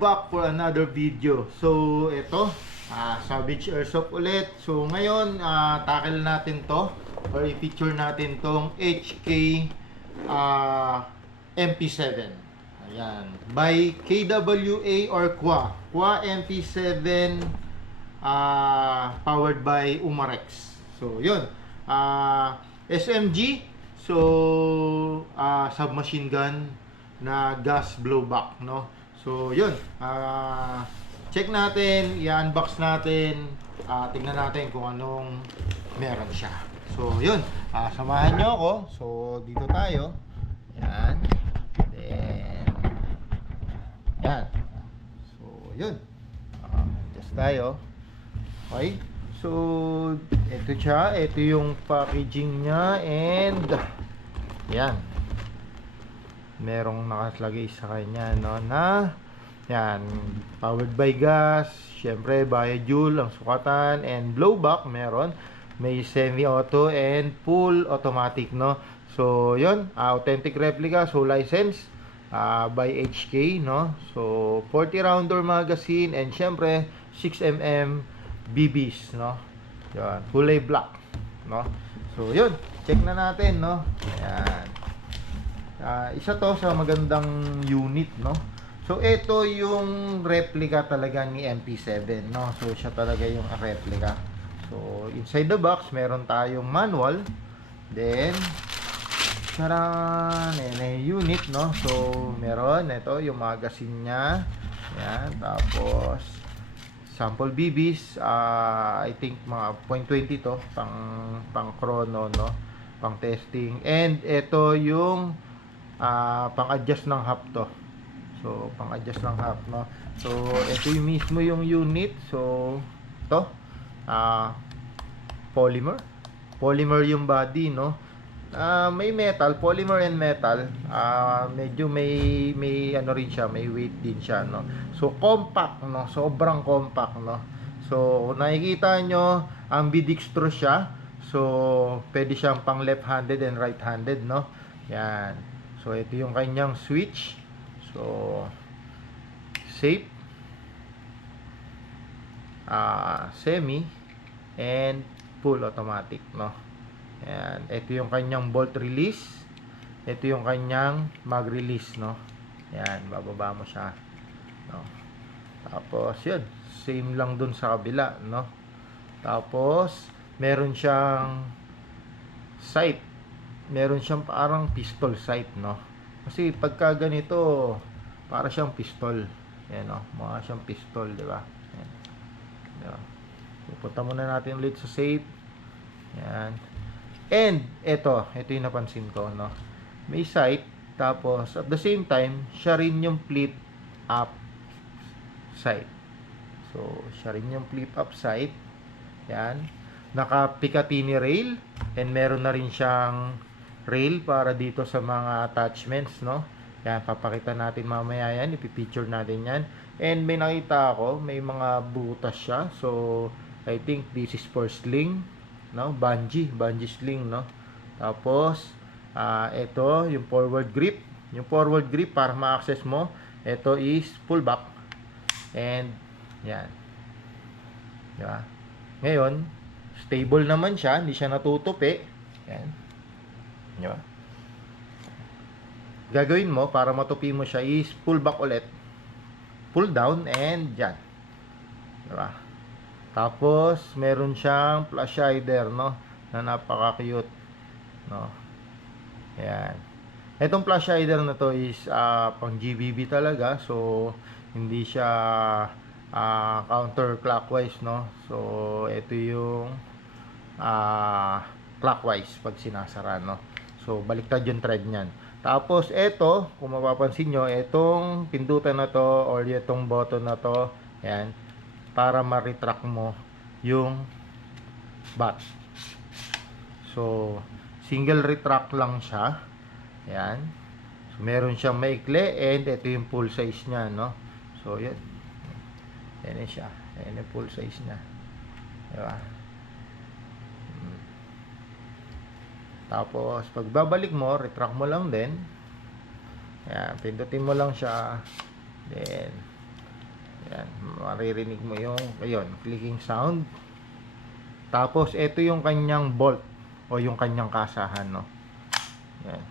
back for another video. So, ito, Savage Airsoft ulit. So, ngayon, tackle natin to or i-feature natin tong HK MP7. Ayan. By KWA or KWA. KWA MP7 powered by Umarex. So, yun. SMG. So, submachine gun na gas blowback, no? So, yun. Check natin, i-unbox natin, tingnan natin kung anong meron siya. So, yun. Samahan nyo ako. So, dito tayo. Yan. Then, yan. So, yun. Just tayo. Okay. So, ito siya. Ito yung packaging niya. And, yan. Merong nakaslagay sa kanya, no, na yan, powered by gas, syempre Biojoule ang sukatan, and blowback meron, may semi-auto and full automatic, no. So yun, authentic replica, so license by HK, no. So 40 rounder magazine, and syempre 6mm BBs, no. Yan, kulay black, no. So yun, check na natin, no. Ayan. Isa to sa magandang unit, no. So ito yung replica talaga ni MP7, no. So siya talaga yung replica. So inside the box meron tayong manual, then charan, unit, no. So meron ito yung magazine niya. Yan, tapos sample BBs, I think mga .20 to, pang chrono, no, pang testing. And ito yung pang-adjust ng hub to. So, pang-adjust ng hub, no. So, ito yung mismo yung unit. So, to polymer. Polymer yung body, no. May metal, polymer and metal. Medyo may ano rin siya, may weight din siya, no. So, compact, no. Sobrang compact, no. So, nakikita nyo, ambidextrous siya. So, pwede siyang pang left-handed and right-handed, no. Yan. So, ito yung kanyang switch. So, safe, semi, and full automatic, no. Ayan. Ito yung kanyang bolt release. Ito yung kanyang mag release, no. Ayan, bababa mo siya, no. Tapos, yun. Same lang dun sa kabila, no. Tapos, meron siyang sight. Meron siyang parang pistol sight, no. Kasi pagka ganito, para siyang pistol. Ayan, no. Mukha siyang pistol, di ba? Ayan. Diba? Pupunta muna natin ulit sa safe. Ayan. And, ito yung napansin ko, no. May sight, tapos at the same time, siya rin yung flip up sight. So, siya rin yung flip up sight. Ayan. Naka-Picatinny rail, and meron na rin siyang rail para dito sa mga attachments, no. Yan, papakita natin mamaya yan, ipipicture natin yan. And may nakita ako, may mga butas siya. So, I think this is for sling, no, bungee sling, no. Tapos, ito, yung forward grip. Yung forward grip, para ma-access mo, ito is pull back. And, yan. Diba? Ngayon, stable naman siya, hindi siya natutupi. Yan. Diba? Gagawin mo para matupi mo siya is pull back ulit, pull down, and yan. Diba? Tapos meron siyang flash hider, no, na napaka-cute, no. Yan. Itong flash hider na to is pang GBB talaga. So hindi siya counterclockwise, no. So ito yung clockwise pag sinasara, no. So, baliktad yung thread niyan. Tapos, ito, kung mapapansin nyo, itong pindutan na to, or itong button na to, yan, para ma-retract mo yung bat. So, single retract lang siya. Yan. So, meron siyang maikli, and ito yung full size niya, no. So, yan. Yan siya. Yan yung full size niya. Diba? Tapos, pag babalik mo, retract mo lang din. Ayan, pindutin mo lang siya. Then, Yan, maririnig mo yung, ayun, clicking sound. Tapos, ito yung kanyang bolt o yung kanyang kasahan, no? Yan.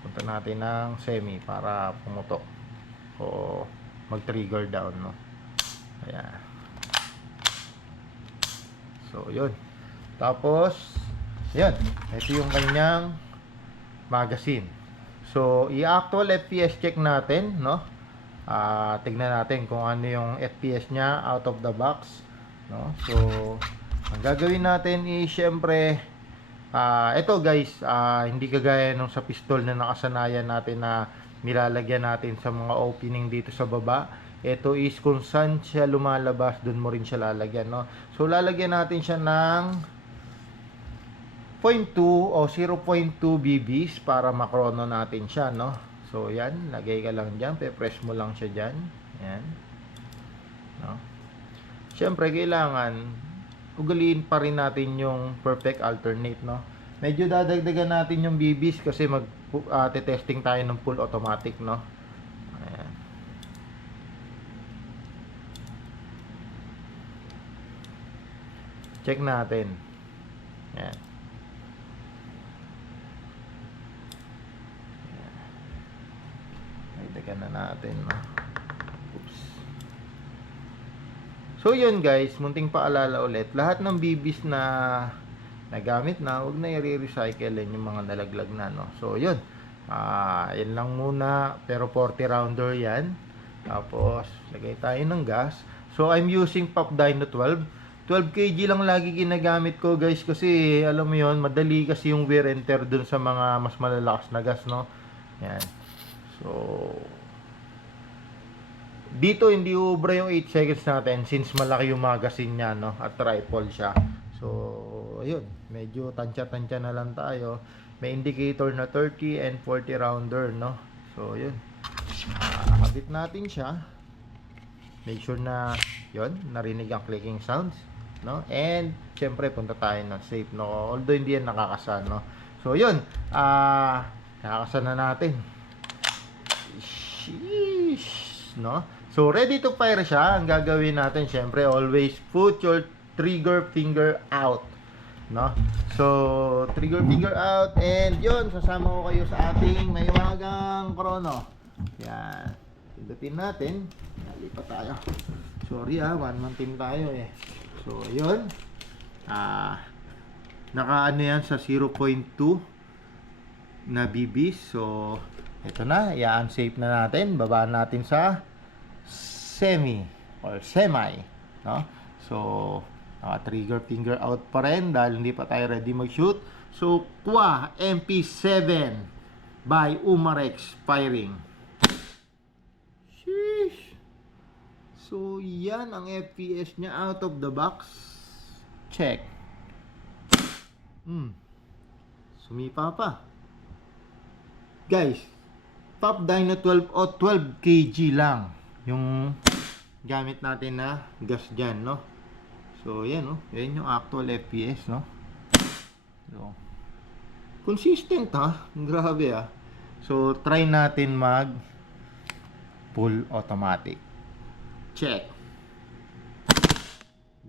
Punta natin ng semi para pumutok o mag-trigger down, no? Ayan. So, yun. Tapos, yan. Ito yung kanyang magazine. So, i-actual FPS check natin, no? Tignan natin kung ano yung FPS niya out of the box, no? So, ang gagawin natin is syempre, ito guys, hindi kagaya nung sa pistol na nakasanayan natin na nilalagyan natin sa mga opening dito sa baba. Ito is kung saan siya lumalabas, dun mo rin siya lalagyan, no? So, lalagyan natin siya ng 0.2 o 0.2 BBs para makrono natin siya, no? So, yan. Lagay ka lang dyan. Pe-press mo lang siya dyan. Yan. No? Siyempre, kailangan ugaliin pa rin natin yung perfect alternate, no? Medyo dadagdagan natin yung BBs kasi testing tayo ng full automatic, no? Ayan. Check natin. Ayan. Dagdagan na natin, no? Oops. So yun guys, munting paalala ulit, lahat ng BBs na nagamit na, huwag na i-recycle yung mga nalaglag na, no? So yun, yan lang muna, pero 40 rounder yan. Tapos lagay tayo ng gas. So I'm using Pop Dyno 12 kg lang lagi ginagamit ko guys, kasi alam mo yun, madali kasi yung wear and tear dun sa mga mas malalakas na gas, no? Yan. So, dito hindi ubra yung 8 seconds natin since malaki yung magazine niya, no? At triple siya. So, ayun. Medyo tansya-tansya na lang tayo. May indicator na 30 and 40 rounder, no? So, yun. Kabit natin siya. Make sure na, yun, narinig ang clicking sounds, no? And, syempre, punta tayo ng safe, no? Although, hindi yan nakakasan, no? So, yun. Nakakasan na natin. Sheesh, no? So, ready to fire siya. Ang gagawin natin, syempre, always put your trigger finger out, no? So, trigger finger out, and yun, sasama ko kayo sa ating may magang chrono. Yan. Pindutin natin. Lipat tayo. Sorry one-man team tayo eh. So, yun. Naka-ano yan sa 0.2 na BBs. So, ito na, i-unsafe na natin. Babaan natin sa semi or semi, no? So, trigger finger out pa rin dahil hindi pa tayo ready mag-shoot. So, Kwa MP7 by Umarex firing. Sheesh. So, yan ang FPS niya out of the box. Check. Sumipa pa. Guys, Pop Dyno 12 o 12 kg lang yung gamit natin na gas dyan, no? So, yan, no? Yan yung actual FPS, no? So, consistent, ha? Grabe, ha? So, try natin mag full automatic. Check.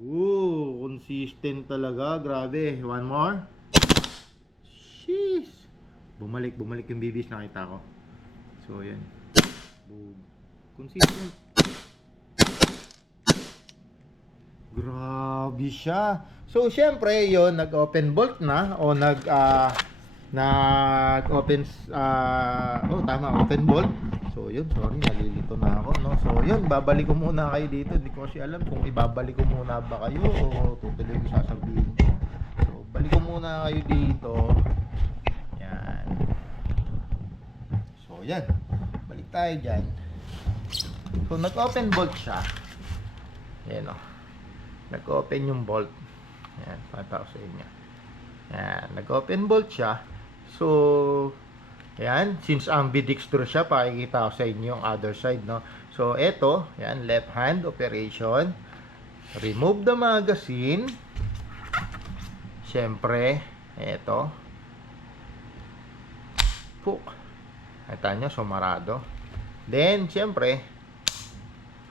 Woo! Consistent talaga. Grabe. One more. Sheesh! Bumalik yung BBs nakita ko. So, yan. Boom. Consistent. Grabe siya. So, syempre, yon nag-open bolt na o nag-open open bolt. So, yun, sorry, nalilito na ako, no? So, yun, babalik ko muna kayo dito. Hindi ko kasi alam kung ibabalik ko muna ba kayo o tutuloy ko sasabihin ko. So, balik ko muna kayo dito. Yan. So, yan. Balik tayo dyan. So, nag-open bolt siya. Yan, o. Nag-open yung bolt. Yan, pataw sa inyo. Yan, nag-open bolt siya. So, yan, since ambidextrous siya, pakikita ko sa inyo yung other side, no? So, eto, yan, left hand operation. Remove the magazine. Siyempre, eto. Puk. Kita nyo, sumarado. Then, syempre,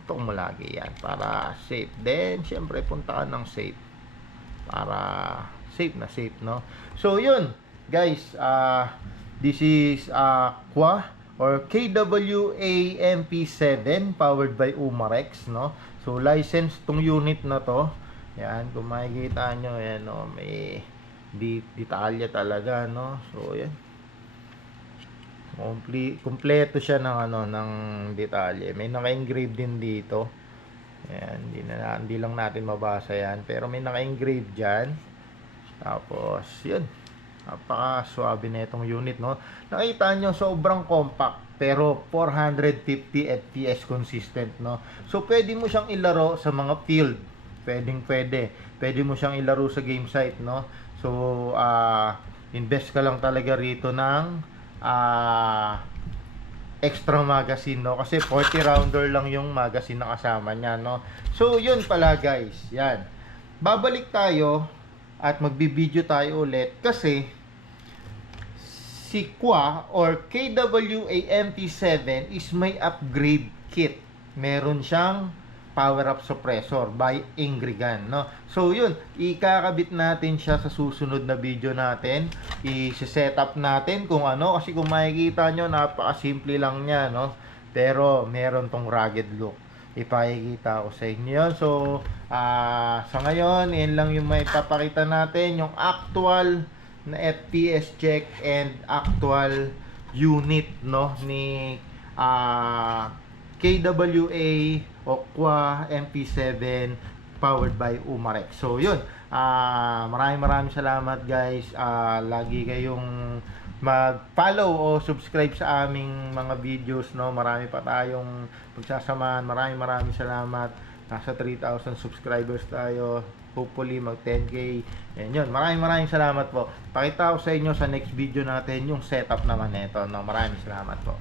tutok mo lagi yan para safe. Then, syempre, punta ka ng safe para safe, no? So, yun, guys, this is Qua or KWA MP7 powered by Umarex, no? So, license tong unit na to. Yan, kung makikita nyo, yan, no? May detalye talaga, no? So, yan. Kompleto siya ng ng detalye. May naka-engrave din dito. Ayan, hindi lang natin mabasa yan, pero may naka-engrave diyan. Tapos, yun. Napaka-suabe na itong unit, no. Nakita nyo, sobrang compact, pero 450 FPS consistent, no. So, pwede mo siyang ilaro sa mga field. Pwede. Pwede mo siyang ilaro sa game site, no. So, invest ka lang talaga rito ng extra magazine, no, kasi 40 rounder lang yung magazine na kasama niya, no. So yun pala guys, yan, babalik tayo at magbibideo tayo ulit kasi si Qua or KWA MP7 is may upgrade kit. Meron siyang power up suppressor by Ingrigan, no. So yun, ikakabit natin siya sa susunod na video natin. I-set up natin kung ano, kasi kung makikita nyo, napaka-simple lang niya, no. Pero meron tong rugged look. Ipakikita ko sa inyo yun. So sa ngayon, yan lang yung may papakita natin, yung actual na FPS check and actual unit, no, ni KWA o Qua MP7 powered by Umarex. So yun, maraming salamat guys. Lagi kayong mag-follow o subscribe sa aming mga videos, no. Marami pa tayong pagsasamahan. Maraming salamat. Nasa 3,000 subscribers tayo. Hopefully mag 10k. Yan yun. Maraming salamat po. Pakita ko sa inyo sa next video natin yung setup naman nito, no. Maraming salamat po.